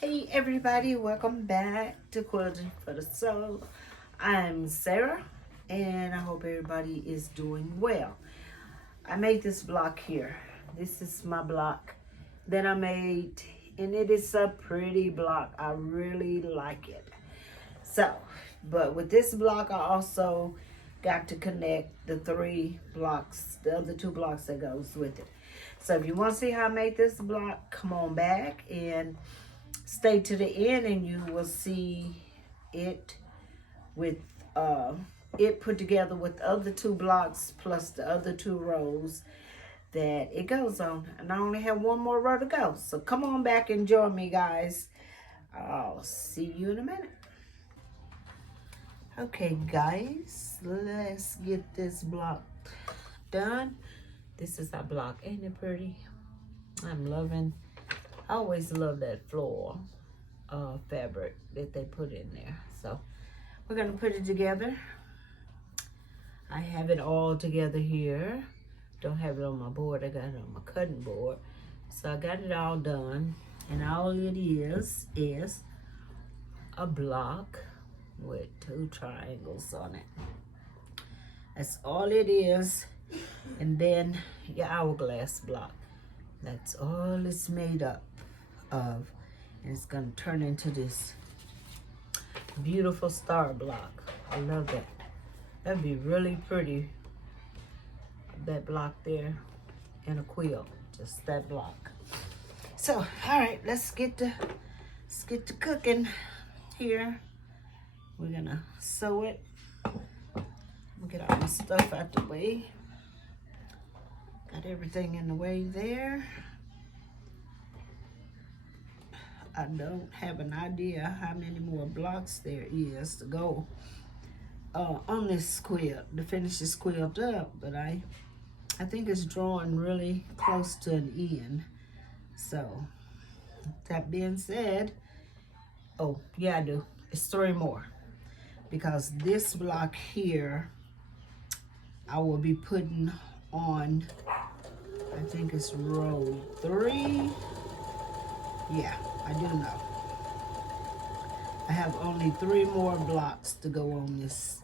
Hey everybody, welcome back to Quilting for the Soul. I'm Sarah and I hope everybody is doing well. I made this block here. This is my block that I made and it is a pretty block. I really like it. So, but with this block I also got to connect the three blocks, the other two blocks that goes with it. So if you want to see how I made this block, come on back and stay to the end and you will see it with it put together with the other two blocks plus the other two rows that it goes on. And I only have one more row to go. So come on back and join me, guys. I'll see you in a minute. Okay, guys, let's get this block done. This is our block. Ain't it pretty? I'm loving, I always love that floral fabric that they put in there. So we're gonna put it together. I have it all together here. Don't have it on my board, I got it on my cutting board. So I got it all done, and all it is a block with two triangles on it. That's all it is. And then your hourglass block. That's all it's made up of. And it's gonna turn into this beautiful star block. I love that. That'd be really pretty. That block there and a quilt, just that block. So, all right, let's get to cooking here. We're gonna sew it. We'll get all my stuff out the way. Got everything in the way there. I don't have an idea how many more blocks there is to go on this quilt, to finish this quilt up, but I think it's drawing really close to an end. So, that being said, oh, yeah, I do. It's 3 more. Because this block here, I will be putting on, I think it's row 3. Yeah, I do know. I have only 3 more blocks to go on this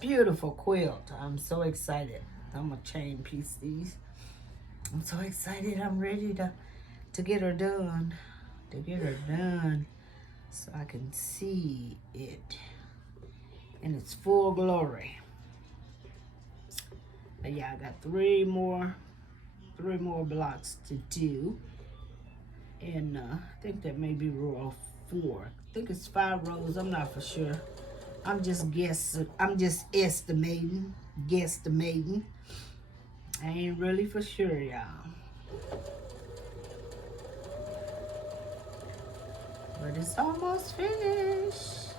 beautiful quilt. I'm so excited. I'm gonna chain piece these. I'm so excited. I'm ready to get her done. To get her done so I can see it in its full glory. But yeah, I got 3 more blocks to do. And I think that may be row 4. I think it's 5 rows. I'm not for sure. I'm just guessing. I'm just estimating. Guesstimating. I ain't really for sure, y'all. But it's almost finished.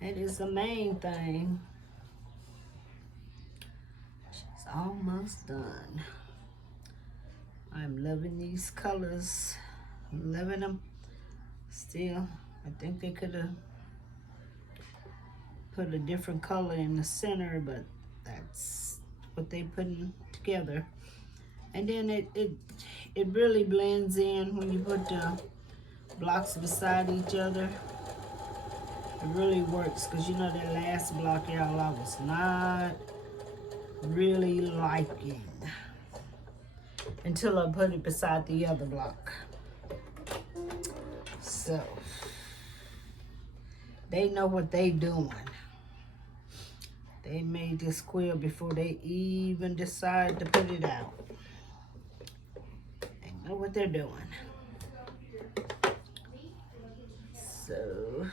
That is the main thing. She's almost done. I'm loving these colors. I'm loving them. Still, I think they could have put a different color in the center, but that's what they put together. And then it really blends in when you put the blocks beside each other. It really works, because you know that last block, y'all, I was not really liking until I put it beside the other block. So they know what they doing. They made this quilt before they even decide to put it out. They know what they're doing. So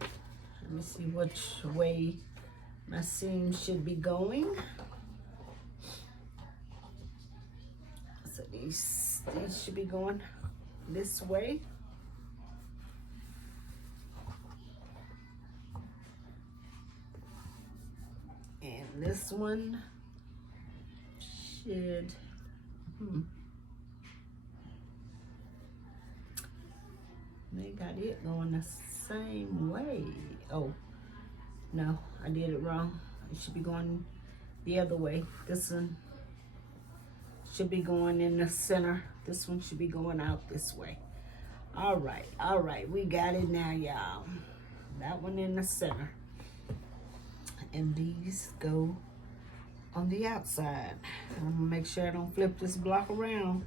let me see which way my seam should be going. So these should be going this way. And this one should, they got it going the same way. Oh, no, I did it wrong. It should be going the other way. This one should be going in the center. This one should be going out this way. All right, we got it now, y'all. That one in the center. And these go on the outside. I'm gonna make sure I don't flip this block around,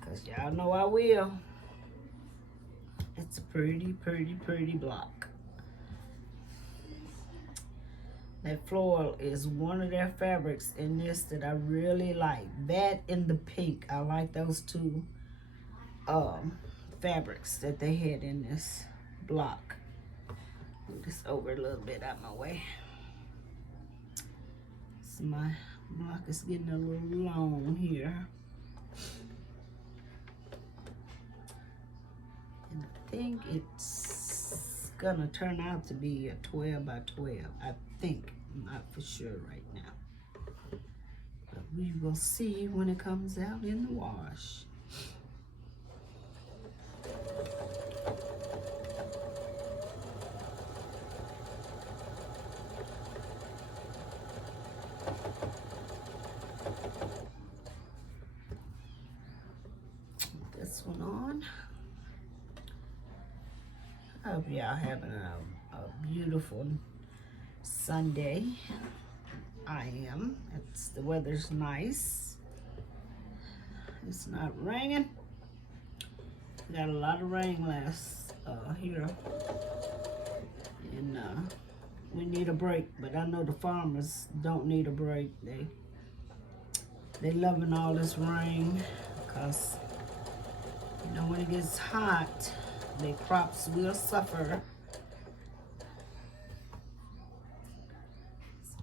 because y'all know I will. It's a pretty block. That floral is one of their fabrics in this that I really like. That and the pink. I like those two fabrics that they had in this block. Move this over a little bit out my way. So my block is getting a little long here. And I think it's gonna turn out to be a 12 by 12. I think. I'm not for sure right now. But we will see when it comes out in the wash. This one on. I hope y'all having a beautiful Sunday. I am. The weather's nice. It's not raining. We got a lot of rain last here, and we need a break. But I know the farmers don't need a break. They loving all this rain, because you know when it gets hot, their crops will suffer.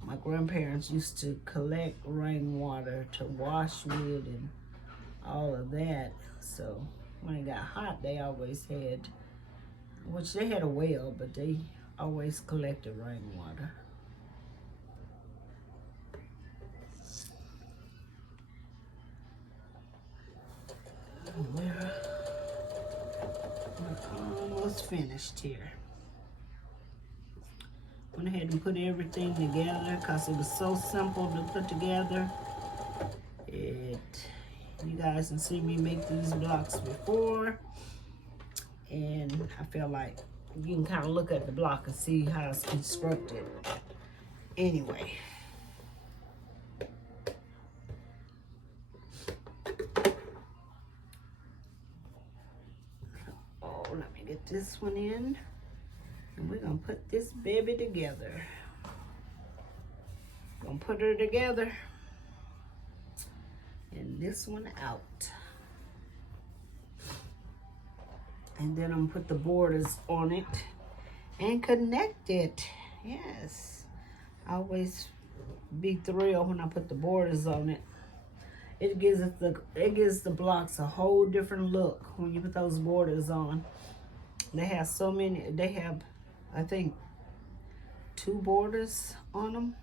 My grandparents used to collect rainwater to wash with and all of that. So when it got hot, they always had, which they had a well, but they always collected rainwater. We're almost finished here. Went ahead and put everything together because it was so simple to put together. You guys can see me make these blocks before, and I feel like you can kind of look at the block and see how it's constructed. Anyway. Oh, let me get this one in. And we're gonna put this baby together. Gonna put her together. And this one out. And then I'm gonna put the borders on it and connect it. Yes. I always be thrilled when I put the borders on it. It gives the blocks a whole different look when you put those borders on. They have so many. They have, I think, 2 borders on them.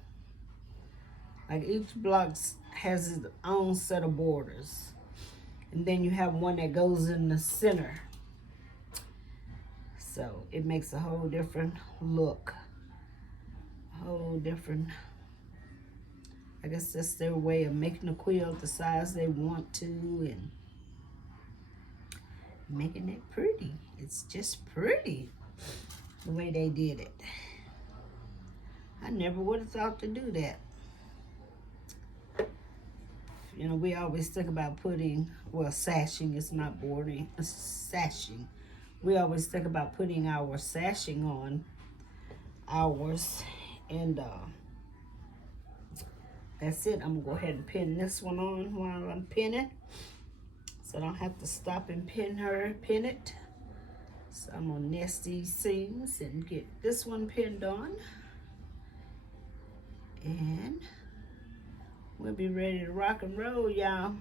Like each block has its own set of borders. And then you have one that goes in the center. So it makes a whole different look. A whole different, I guess that's their way of making the quilt the size they want to and making it pretty. It's just pretty the way they did it. I never would have thought to do that. You know, we always think about putting, well, sashing, it's not boarding, it's sashing. We always think about putting our sashing on ours, and that's it. I'm gonna go ahead and pin this one on while I'm pinning, so I don't have to stop and pin it. So I'm gonna nest these seams and get this one pinned on, and we'll be ready to rock and roll, y'all.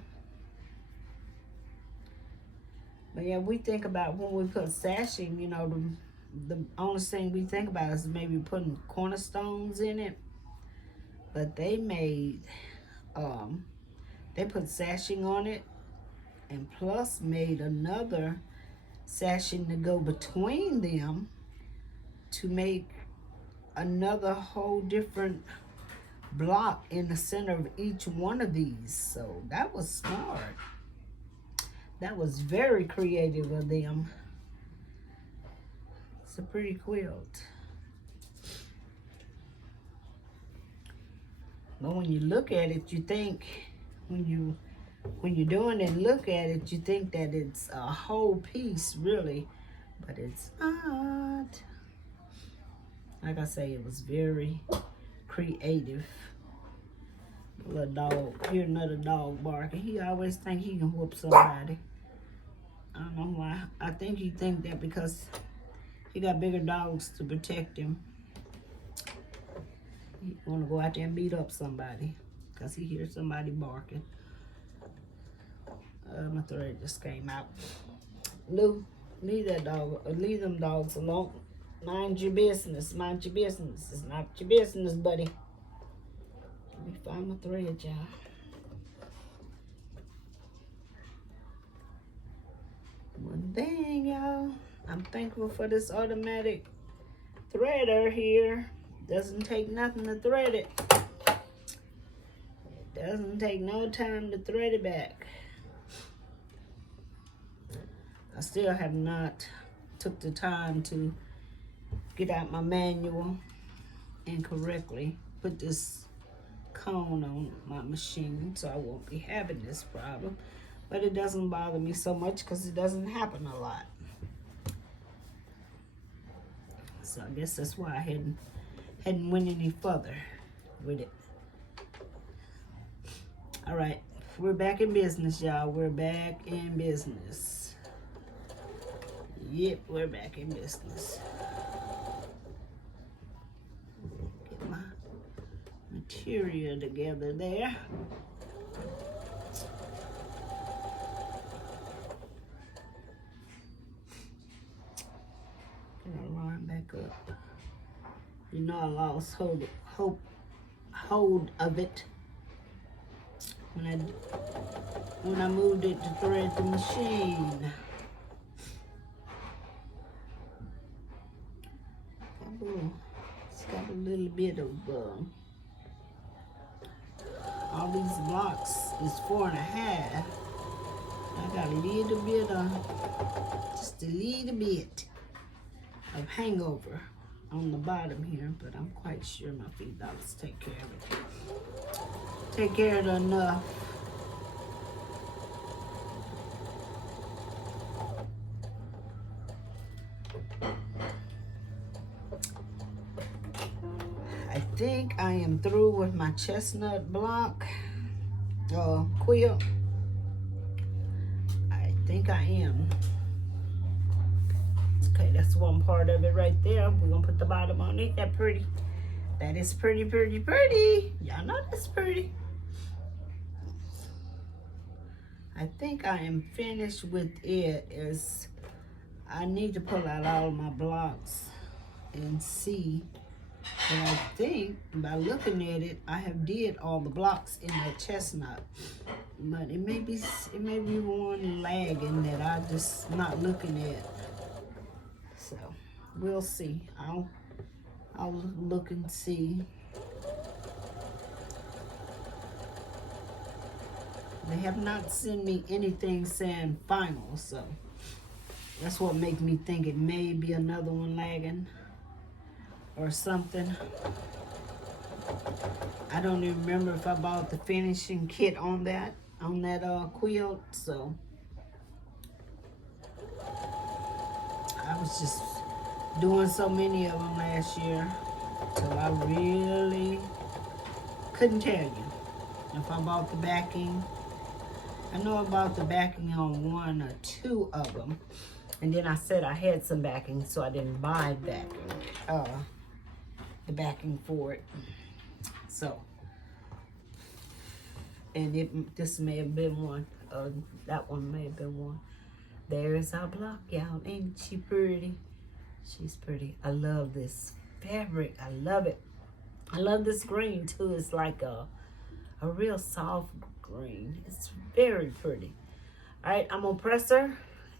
But yeah, we think about when we put sashing, you know, the only thing we think about is maybe putting cornerstones in it. But they made, they put sashing on it, and plus made another sashing to go between them to make another whole different block in the center of each one of these. So that was smart. That was very creative of them. It's a pretty quilt. But when you look at it, you think, when you're doing it and look at it, you think that it's a whole piece, really, but it's not. Like I say, it was very creative. Little dog, here another dog barking. He always think he can whoop somebody. I don't know why. I think he think that because he got bigger dogs to protect him. He want to go out there and beat up somebody because he hears somebody barking. My thread just came out. Lou, leave that dog, leave them dogs alone. Mind your business, mind your business. It's not your business, buddy. Let me find my thread, y'all. One thing, y'all, I'm thankful for this automatic threader here. Doesn't take nothing to thread it. It doesn't take no time to thread it back. I still have not took the time to get out my manual and correctly put this cone on my machine, so I won't be having this problem. But it doesn't bother me so much because it doesn't happen a lot. So I guess that's why I hadn't went any further with it. All right, we're back in business, y'all. We're back in business. Yep, we're back in business. Get my material together there. Gonna line back up. You know, I lost hold of it when I moved it to thread the machine. It's got a little bit of all these blocks is 4.5. I got a little bit of, just a little bit of hangover on the bottom here, but I'm quite sure my feed dollars take care of it. Take care of it enough. I think I am through with my chestnut block quilt. I think I am. Okay, that's one part of it right there. We're gonna put the bottom on it. That pretty. That is pretty, pretty, pretty. Y'all know that's pretty. I think I am finished with it. I need to pull out all my blocks and see. But I think by looking at it, I have did all the blocks in that chestnut. But it may be one lagging that I just not looking at. So we'll see. I'll look and see. They have not sent me anything saying final, so that's what makes me think it may be another one lagging or something. I don't even remember if I bought the finishing kit on that quilt, so I was just doing so many of them last year till I really couldn't tell you if I bought the backing. I know I bought the backing on 1 or 2 of them, and then I said I had some backing, so I didn't buy the backing for it. So, and this may have been one. That one may have been one. There's our block, y'all. Ain't she pretty? She's pretty. I love this fabric. I love it. I love this green too. It's like a real soft green. It's very pretty. All right, I'm gonna press her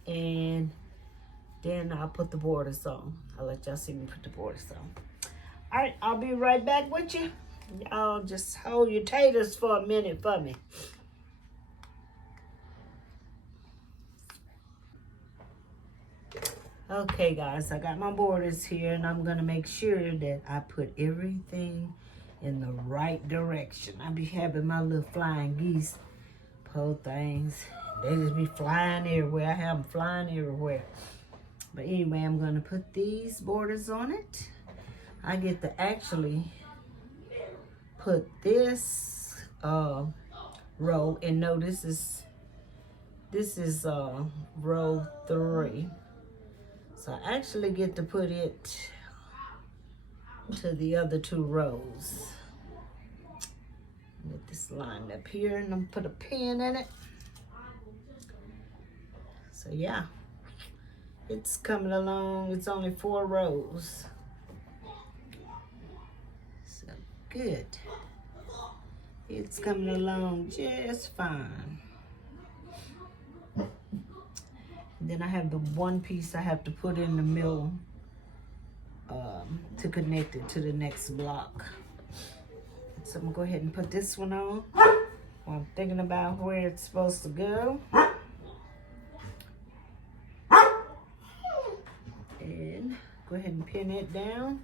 and then I'll put the borders on. I'll let y'all see me put the borders on. All right, I'll be right back with you. Y'all just hold your taters for a minute for me. Okay guys, I got my borders here and I'm gonna make sure that I put everything in the right direction. I be having my little flying geese, poor things. They just be flying everywhere. I have them flying everywhere. But anyway, I'm gonna put these borders on it. I get to actually put this row, and no, this is row 3. So I actually get to put it to the other 2 rows. Get this lined up here and I'm put a pin in it. So yeah, it's coming along. It's only 4 rows. So good. It's coming along just fine. Then I have the one piece I have to put in the middle to connect it to the next block. So I'm gonna go ahead and put this one on while I'm thinking about where it's supposed to go. And go ahead and pin it down.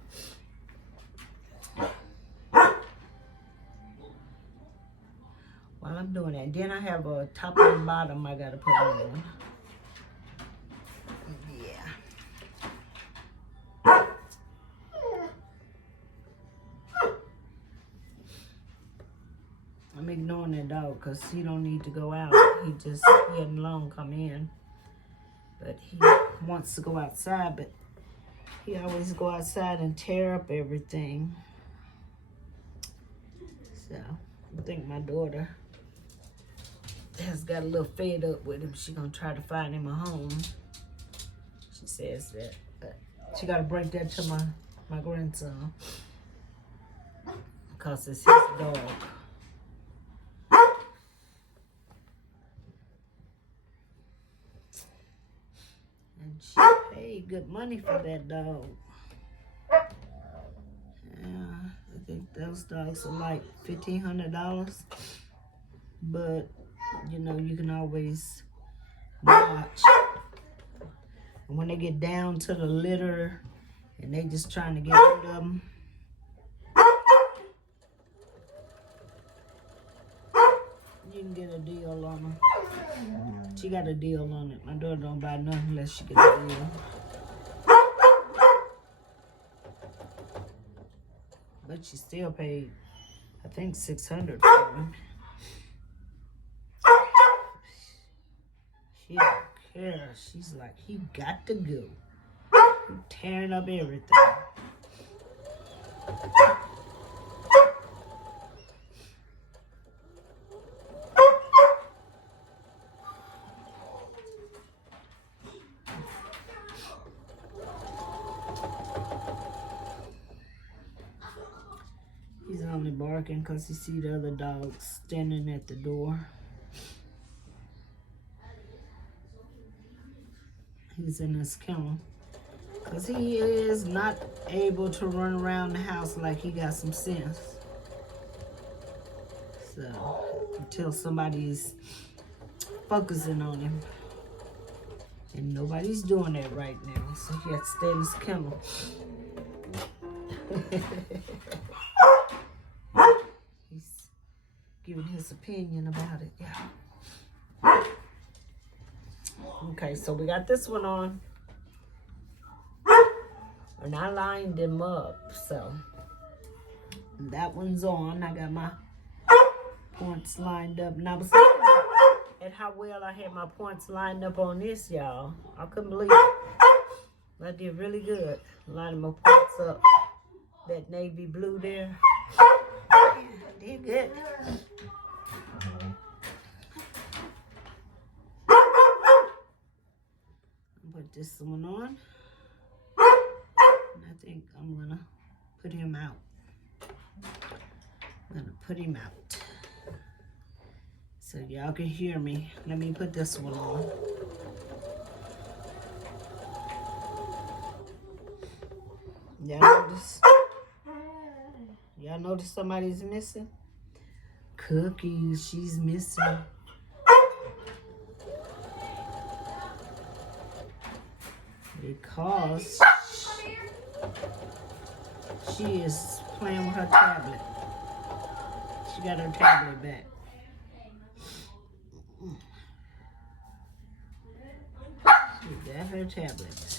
While I'm doing that, then I have a top and bottom I gotta put on. I'm ignoring that dog because he don't need to go out. He hadn't long come in. But he wants to go outside, but he always go outside and tear up everything. So I think my daughter has got a little fed up with him. She gonna try to find him a home. She says that, but she gotta break that to my grandson because it's his dog. And she paid good money for that dog. Yeah, I think those dogs are like $1,500. But, you know, you can always watch. And when they get down to the litter and they just trying to get rid of them, you can get a deal on them. She got a deal on it. My daughter don't buy nothing unless she get a deal. But she still paid, I think, $600 for him. She don't care. She's like, he got to go. Tearing up everything. He's only barking because he see the other dogs standing at the door. He's in his kennel because he is not able to run around the house like he got some sense. So until somebody's focusing on him, and nobody's doing that right now, so he has to stay in his kennel. He's giving his opinion about it. Yeah. Okay, so we got this one on. And I lined them up, so that one's on. I got my points lined up. And I was thinking at how well I had my points lined up on this, y'all. I couldn't believe it. I did really good. Lining my points up. That navy blue there. Yeah, I did good. Put this one on. And I think I'm gonna put him out. I'm gonna put him out. So y'all can hear me. Let me put this one on. Y'all notice? Y'all notice somebody's missing? Cookie, she's missing. Because she is playing with her tablet. She got her tablet back. She got her tablet.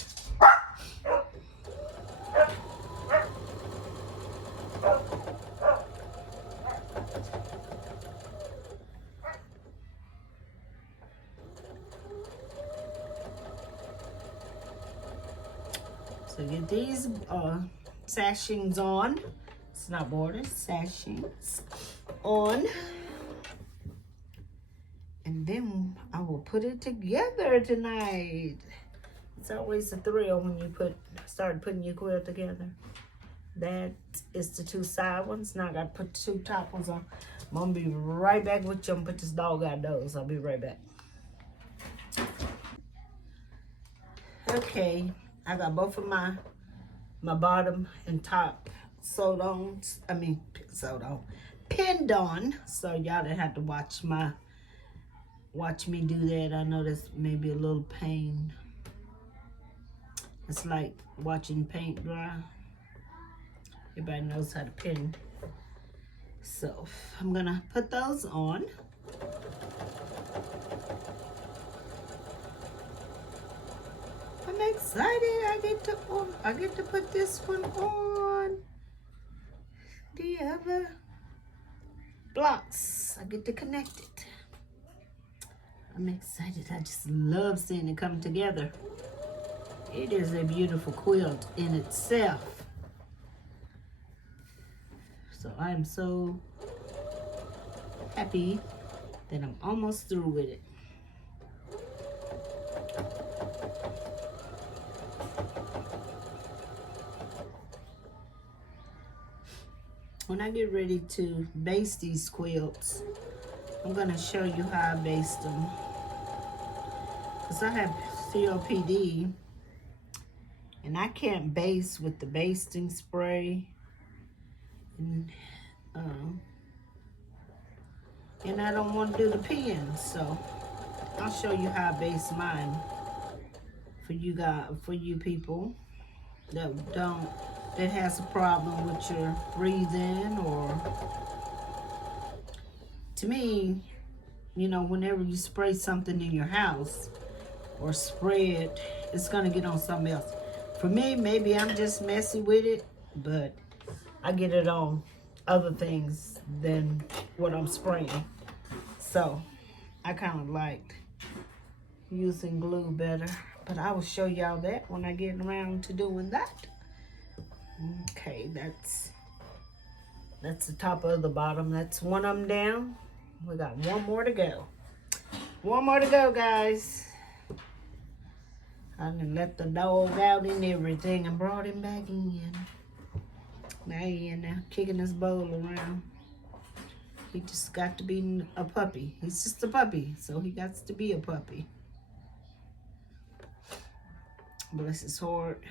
So get these sashings on. It's not borders, sashings on. And then I will put it together tonight. It's always a thrill when you start putting your quilt together. That is the two side ones. Now I got to put two top ones on. I'm going to be right back with you and put this dog outdoors. I'll be right back. Okay, I got both of my bottom and top sewed on. Pinned on. So y'all didn't have to watch me do that. I know that's maybe a little pain. It's like watching paint dry. Everybody knows how to pin. So I'm gonna put those on. I'm excited. I get to put this one on. The other blocks, I get to connect it. I'm excited. I just love seeing it come together. It is a beautiful quilt in itself. So I am so happy that I'm almost through with it. When I get ready to baste these quilts, I'm gonna show you how I baste them. Because I have COPD and I can't baste with the basting spray. And I don't want to do the pins, so I'll show you how I baste mine for you guys, for you people that has a problem with your breathing, or to me, you know, whenever you spray something in your house or spray it, it's gonna get on something else. For me, maybe I'm just messy with it, but I get it on other things than what I'm spraying. So I kind of liked using glue better, but I will show y'all that when I get around to doing that. Okay, that's the top of the bottom. That's one of them down. We got one more to go. One more to go, guys. I done let the dog out and everything and brought him back in. Now he in there kicking his bowl around. He just got to be a puppy. He's just a puppy, so he got to be a puppy. Bless his heart.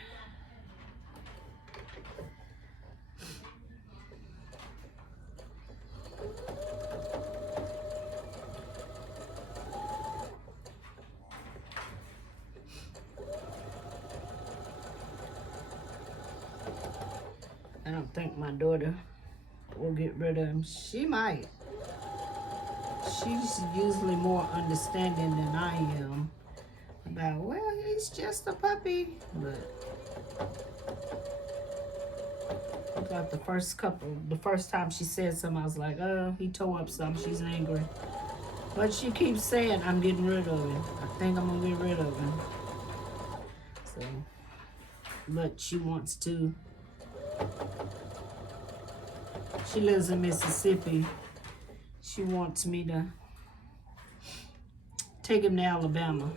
I don't think my daughter will get rid of him. She might. She's usually more understanding than I am about, well, he's just a puppy. But about the first time she said something, I was like, oh, he tore up something. She's angry. But she keeps saying, I'm getting rid of him. I think I'm going to get rid of him. So, but she wants to. She lives in Mississippi. She wants me to take him to Alabama.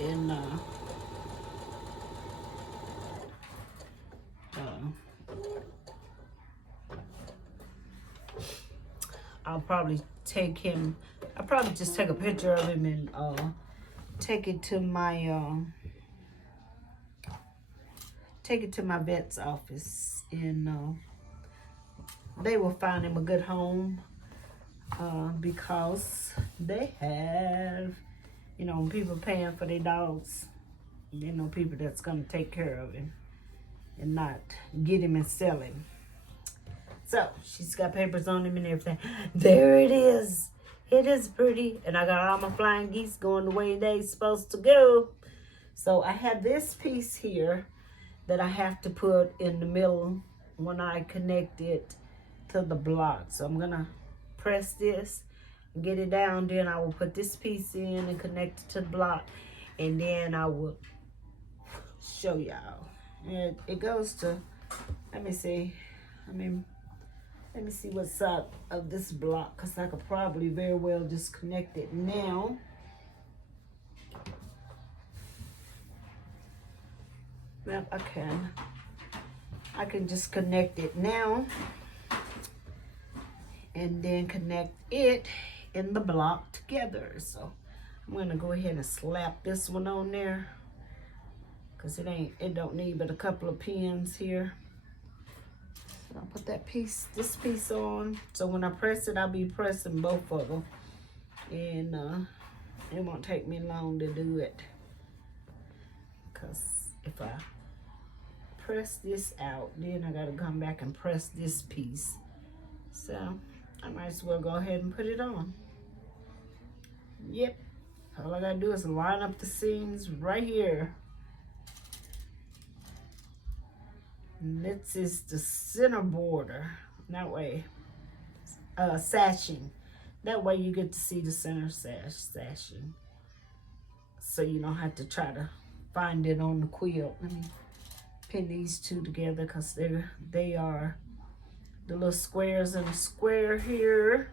And I'll probably take him. I'll probably just take a picture of him and take it to my take it to my vet's office, and they will find him a good home, because they have, you know, people paying for their dogs, you know, people that's gonna take care of him and not get him and sell him. So she's got papers on him and everything. There it is. It is pretty. And I got all my flying geese going the way they're supposed to go. So I have this piece here that I have to put in the middle when I connect it to the block. So I'm gonna press this, get it down, then I will put this piece in and connect it to the block, and then I will show y'all. And it goes to, let me see, let me see what side of this block, because I could probably very well just connect it now. Well, I can just connect it now and then connect it in the block together. So I'm gonna go ahead and slap this one on there, because it don't need but a couple of pins here. So I'll put this piece on. So when I press it, I'll be pressing both of them, and it won't take me long to do it, because if I press this out, then I gotta come back and press this piece. So I might as well go ahead and put it on. Yep, all I gotta do is line up the seams right here. And this is the center border. That way, sashing. That way you get to see the center sashing. So you don't have to try to find it on the quilt. Let me pin these two together, because they are the little squares in a square here.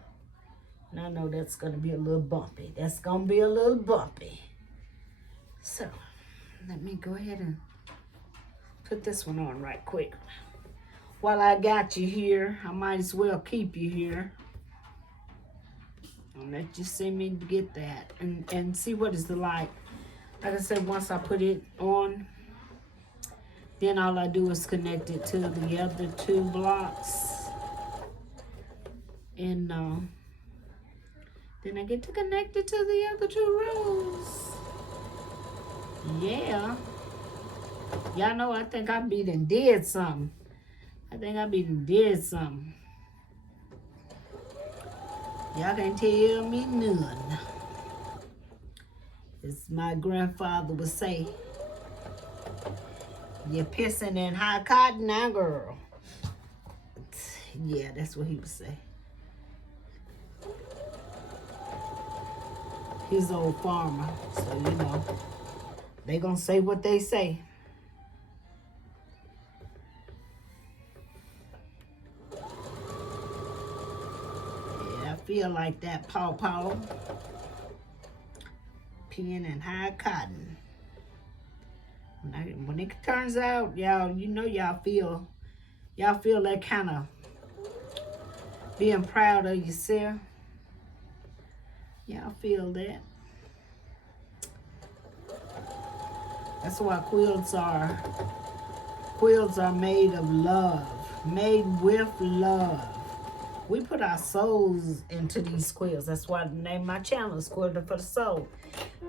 And I know that's gonna be a little bumpy. That's gonna be a little bumpy. So let me go ahead and put this one on right quick. While I got you here, I might as well keep you here and let you see me get that and see what it's like. Like I said, once I put it on, then all I do is connect it to the other two blocks. And then I get to connect it to the other two rows. Yeah. Y'all know, I think I be done did something. Y'all can't tell me none. As my grandfather would say, you're pissing in high cotton now, girl. Yeah, that's what he would say. He's an old farmer, so you know, they gonna say what they say. Yeah, I feel like that paw pin and high cotton. When it turns out, y'all, you know, y'all feel that kind of being proud of yourself. Y'all feel that. That's why quilts are made of love, made with love. We put our souls into these quilts. That's why the name of my channel is Quilting for the Soul,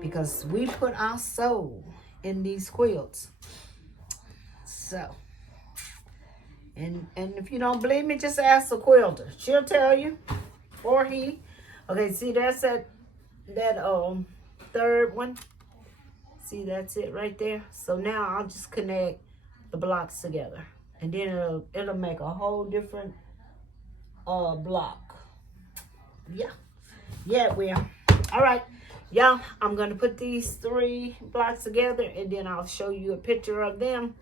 because we put our soul in these quilts. So, and if you don't believe me, just ask a quilter. She'll tell you, or he. Okay, see, that's that third one. See, that's it right there. So now I'll just connect the blocks together, and then it'll make a whole different block. Yeah, it will. All right, y'all, I'm gonna put these 3 blocks together, and then I'll show you a picture of them.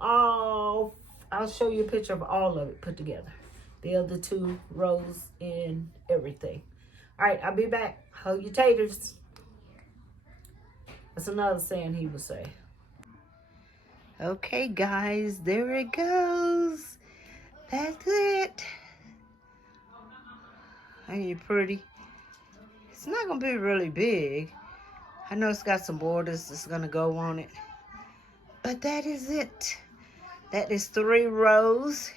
I'll show you a picture of all of it put together, the other 2 rows and everything. All right, I'll be back. Hold your taters. That's another saying he would say. Okay, guys, there it goes. That's it. Ain't it pretty? It's not gonna be really big. I know it's got some borders that's gonna go on it, but that is it. That is 3 rows.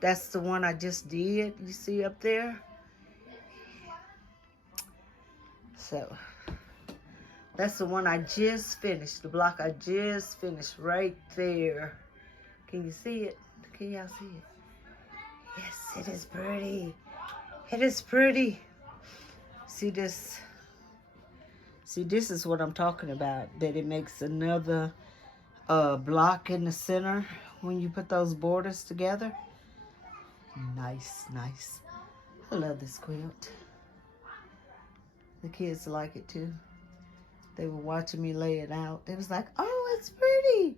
That's the one I just did. You see up there? So that's the one I just finished. The block I just finished right there. Can you see it? Can y'all see it? Yes, it is pretty. It is pretty. See this? See, this is what I'm talking about. That it makes another block in the center when you put those borders together. Nice, nice. I love this quilt. The kids like it too. They were watching me lay it out. They was like, oh, it's pretty.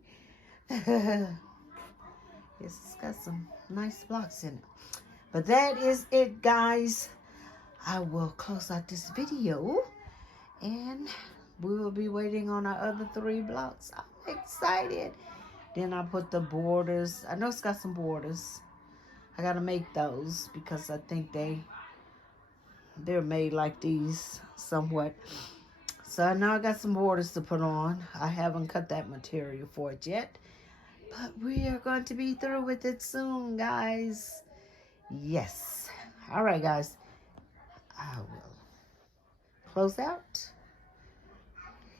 Yes, it's got some nice blocks in it. But that is it, guys. I will close out this video. And we will be waiting on our other 3 blocks. I'm excited. Then I put the borders. I know it's got some borders. I got to make those because I think they're made like these somewhat. So now I got some borders to put on. I haven't cut that material for it yet. But we are going to be through with it soon, guys. Yes. All right, guys. I will close out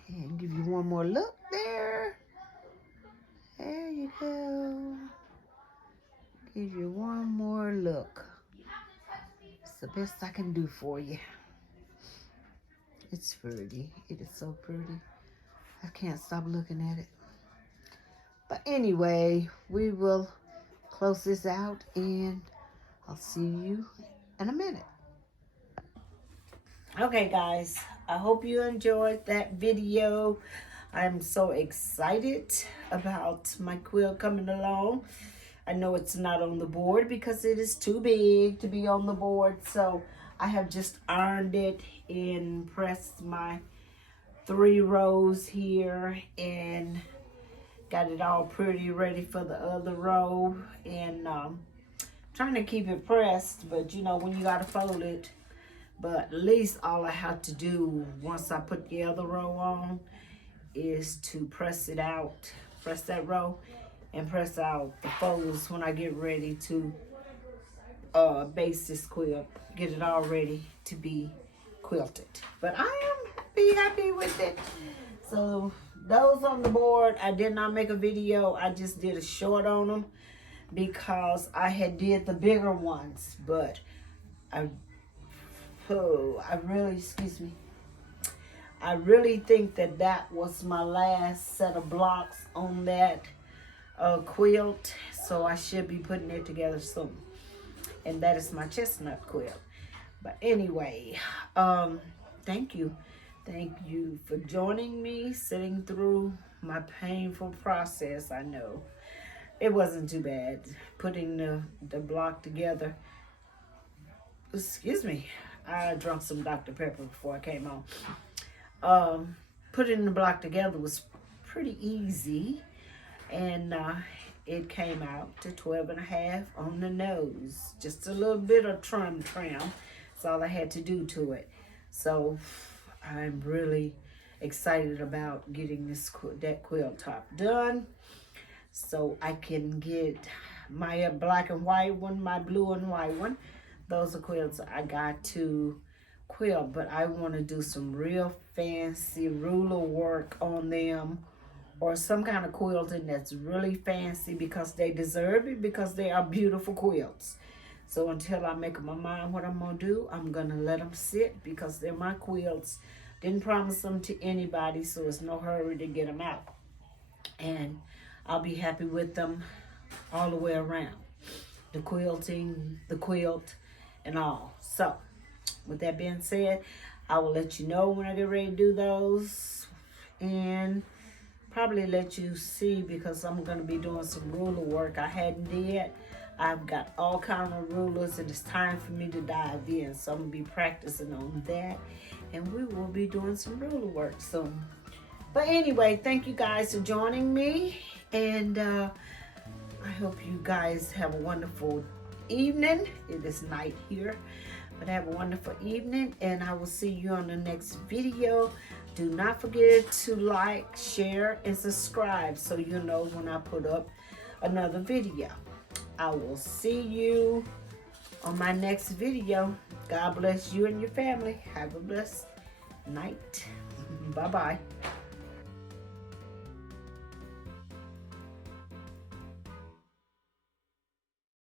and give you one more look there. There you go. Give you one more look. It's the best I can do for you. It's pretty. It is so pretty. I can't stop looking at it. But anyway, we will close this out and I'll see you in a minute. Okay, guys, I hope you enjoyed that video. I'm so excited about my quilt coming along. I know it's not on the board because it is too big to be on the board. So I have just ironed it and pressed my 3 rows here and got it all pretty ready for the other row. And trying to keep it pressed, but you know, when you got to fold it. But at least all I have to do once I put the other row on is to press it out, press that row, and press out the folds when I get ready to base this quilt, get it all ready to be quilted. But I am happy with it. So those on the board, I did not make a video. I just did a short on them because I had did the bigger ones, but I really think that was my last set of blocks on that quilt, so I should be putting it together soon. And that is my chestnut quilt. But anyway, thank you for joining me, sitting through my painful process. I know it wasn't too bad putting the block together. Excuse me, I drank some Dr. Pepper before I came on. Putting the block together was pretty easy, and it came out to 12.5 on the nose. Just a little bit of trim. That's all I had to do to it. So I'm really excited about getting that quilt top done, so I can get my black and white one, my blue and white one. Those are quilts I got to quilt, but I want to do some real fancy ruler work on them, or some kind of quilting that's really fancy because they deserve it, because they are beautiful quilts. So until I make up my mind what I'm going to do, I'm going to let them sit because they're my quilts. Didn't promise them to anybody, so it's no hurry to get them out. And I'll be happy with them all the way around. The quilting, the quilt, and all. So with that being said, I will let you know when I get ready to do those, and probably let you see, because I'm going to be doing some ruler work I hadn't did. I've got all kind of rulers, and it's time for me to dive in, so I'm going to be practicing on that, and we will be doing some ruler work soon. But anyway, thank you guys for joining me, and I hope you guys have a wonderful evening. It is night here, but have a wonderful evening, and I will see you on the next video. Do not forget to like, share, and subscribe so you know when I put up another video. I will see you on my next video. God bless you and your family. Have a blessed night. Bye-bye.